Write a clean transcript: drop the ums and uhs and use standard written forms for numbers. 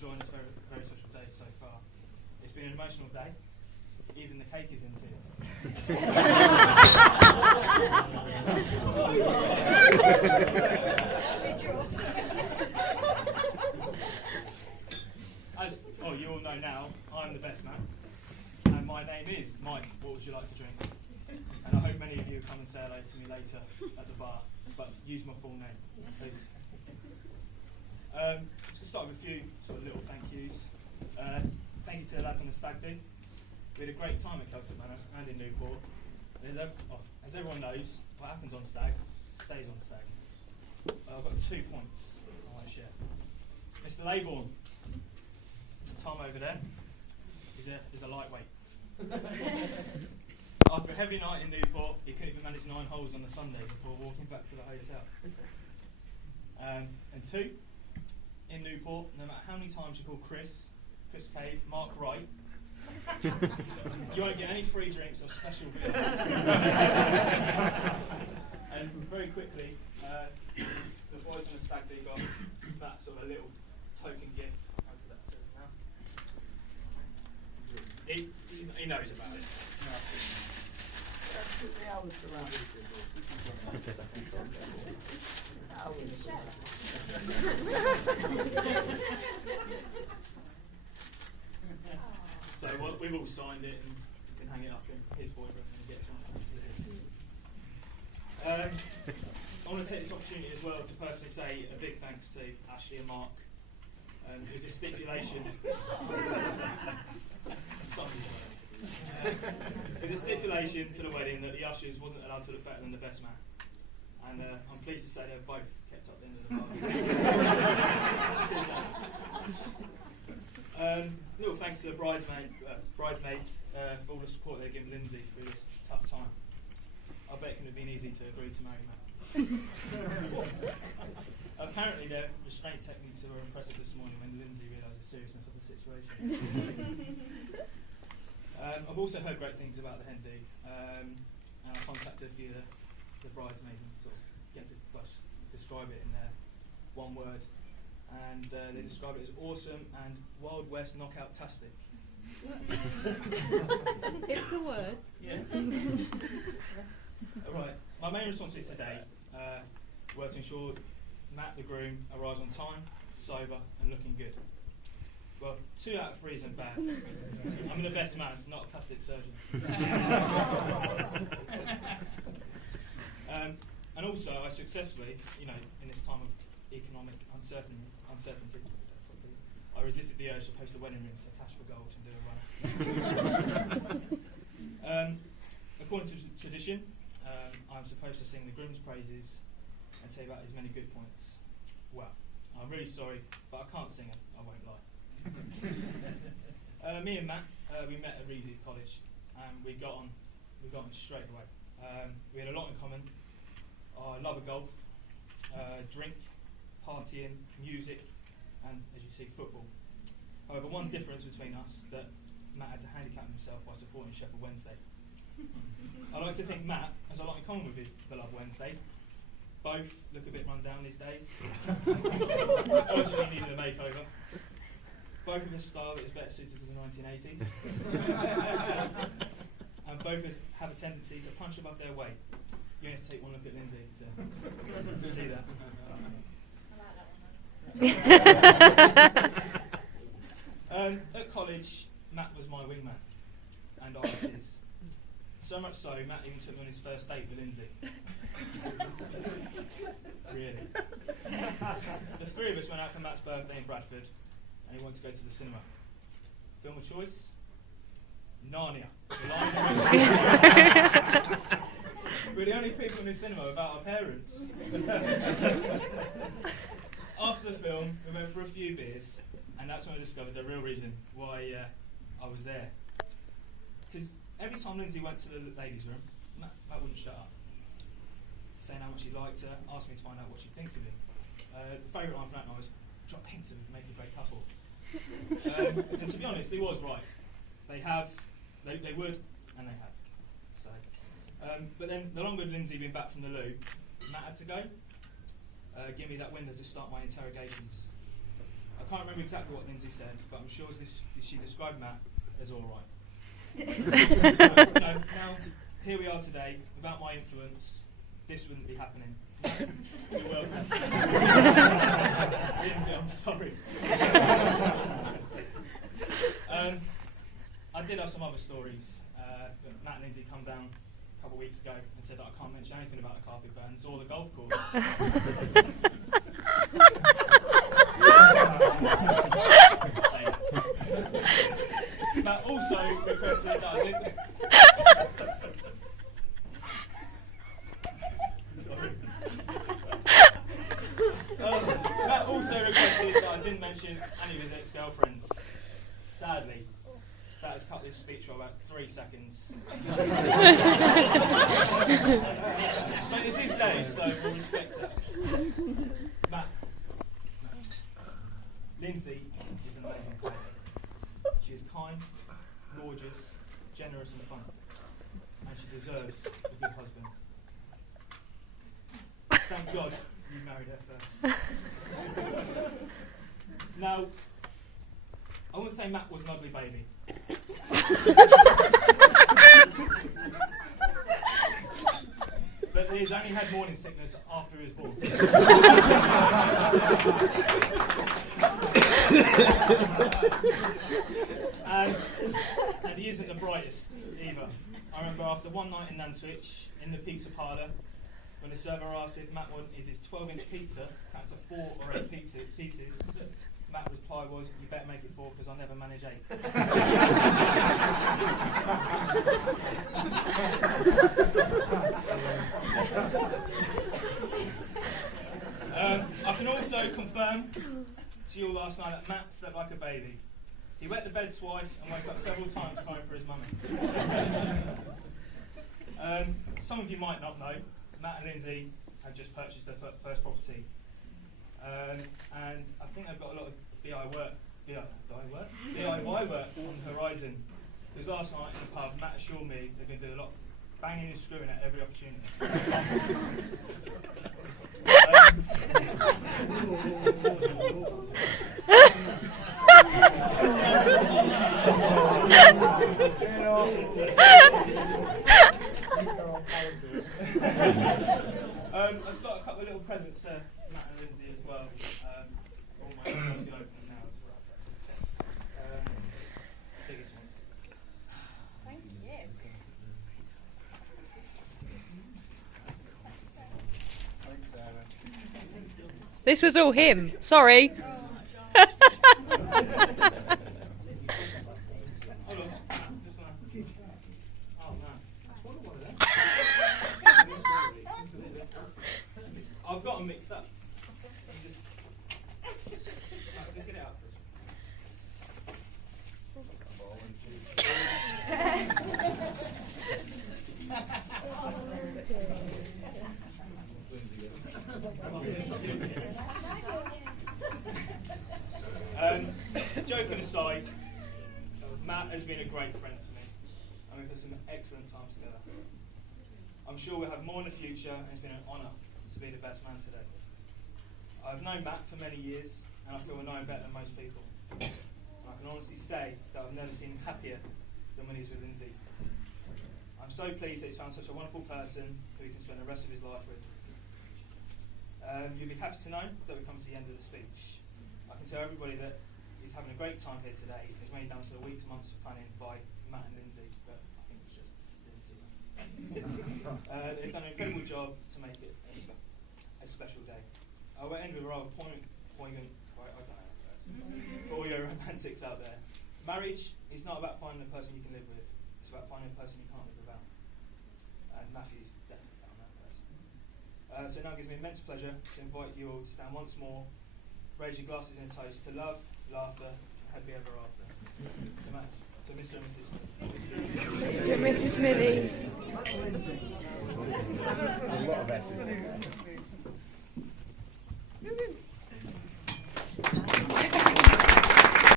enjoying this very, very special day so far. It's been an emotional day. Even the cake is in tears. As you all know now, I'm the best man. And my name is Mike. What would you like to drink? And I hope many of you come and say hello to me later at the bar. But use my full name, please. Let's start with a few sort of little thank yous. Thank you to the lads on the stag do. We had a great time at Celtic Manor and in Newport. As everyone knows, what happens on stag stays on stag. I've got 2 points I want to share. Mr. Laybourne, Mr. Tom over there, is a lightweight. After a heavy night in Newport, he couldn't even manage 9 holes on the Sunday before walking back to the hotel. And 2, in Newport, no matter how many times you call Chris Cave, Mark Wright, you won't get any free drinks or special beer. And very quickly, the boys on the stag do got that sort of a little token gift. He knows about it. That took me hours to run. So we've all signed it and you can hang it up in his boardroom and get it on. I want to take this opportunity as well to personally say a big thanks to Ashley and Mark. There's a stipulation. There's a stipulation for the wedding that the ushers wasn't allowed to look better than the best man. And I'm pleased to say they've both kept up the end of the party. Little thanks to the bridesmaids for all the support they've given Linzi through this tough time. I bet it couldn't have been easy to agree to marry Matt. Apparently their restraint techniques were impressive this morning when Linzi realised the seriousness of the situation. I've also heard great things about the hen do, and I contacted a few of the bridesmaids and sort of get them to describe it in one word, and they describe it as awesome and Wild West knockout-tastic. It's a word. Yeah. Right. My main responsibilities today were to ensure Matt, the groom, arrives on time, sober, and looking good. Well, 2 out of 3 isn't bad. I'm the best man, not a plastic surgeon. And also, I successfully, in this time of economic uncertainty, I resisted the urge to post a wedding ring to cash for gold and do a run. According to tradition, I'm supposed to sing the groom's praises and tell you about his many good points. Well, I'm really sorry, but I can't sing it, I won't lie. Me and Matt, we met at Reezy College, and we got on straight away. We had a lot in common. I love of golf, drink, partying, music, and as you see, football. However, one difference between us that Matt had to handicap himself by supporting Sheffield Wednesday. I like to think Matt has a lot in common with his beloved Wednesday. Both look a bit run down these days. Urgently needing a makeover. Both of us style that is better suited to the 1980s. And both of us have a tendency to punch above their weight. You only have to take one look at Linzi to see that. At college, Matt was my wingman, and I was his. So much so, Matt even took me on his first date with Linzi. Really. The 3 of us went out for Matt's birthday in Bradford, and he wanted to go to the cinema. Film of choice? Narnia. We're the only people in the cinema without our parents. After the film, we went for a few beers, and that's when I discovered the real reason why I was there. Because every time Linzi went to the ladies' room, Matt wouldn't shut up. Saying how much he liked her, asked me to find out what she thinks of him. The favourite line from that night was, drop hints of him to make a great couple. And to be honest, he was right. They would, and they have. So, but then the longer Linzi been back from the loo, Matt had to go. Give me that window to start my interrogations. I can't remember exactly what Linzi said, but I'm sure she described Matt as all right. Now, here we are today. Without my influence, this wouldn't be happening. You're welcome. Linzi, I'm sorry. I did have some other stories. But Matt and Linzi come down a couple of weeks ago and said that I can't mention anything about the carpet burns or the golf course. Matt also requested that I didn't. Sorry. Matt also requested that I didn't mention any of his ex-girlfriends. Sadly, that has cut this speech for about 3 seconds. But it's his day, so we'll respect it. Matt. Linzi is an amazing person. She is kind, gorgeous, generous and fun. And she deserves a good husband. Thank God you married her first. Now, I wouldn't say Matt was an ugly baby. But he's only had morning sickness after he was born. and he isn't the brightest either. I remember after one night in Nantwich, in the pizza parlour, when the server asked if Matt wanted his 12-inch pizza cut to 4 or 8 pieces, Matt's reply was, "You better make it 4 because I never manage 8." I can also confirm to you all last night that Matt slept like a baby. He wet the bed twice and woke up several times crying for his mummy. Some of you might not know, Matt and Linzi have just purchased their first property. And I think they've got a lot of DIY work on the horizon. Because last night in the pub, Matt assured me they're going to do a lot of banging and screwing at every opportunity. I've got a couple of little presents to Matt and Linzi as well. All my envelopes can open them now as well. Biggest ones. Thank you. This was all him. Sorry. I've got them mixed up. Just get it out Joking aside, Matt has been a great friend to me, and we've had some excellent times together. I'm sure we'll have more in the future, and it's been an honour to be the best man today. I've known Matt for many years, and I feel I know him better than most people. And I can honestly say that I've never seen him happier than when he's with Linzi. I'm so pleased that he's found such a wonderful person who he can spend the rest of his life with. You'll be happy to know that we've come to the end of the speech. I can tell everybody that he's having a great time here today. It's made down to the weeks, months of planning by Matt and Linzi, but I think it's just Linzi. They've done an incredible job to make it a special day. I will end with a rather poignant, I don't know, for all your romantics out there. Marriage is not about finding a person you can live with, it's about finding a person you can't live without. And Matthew's definitely found that person. So now it gives me immense pleasure to invite you all to stand once more, raise your glasses in a toast to love, laughter, and happy ever after. To Mr. and Mrs. Smith. Mr. and Mrs. Smithies. There's a lot of S's.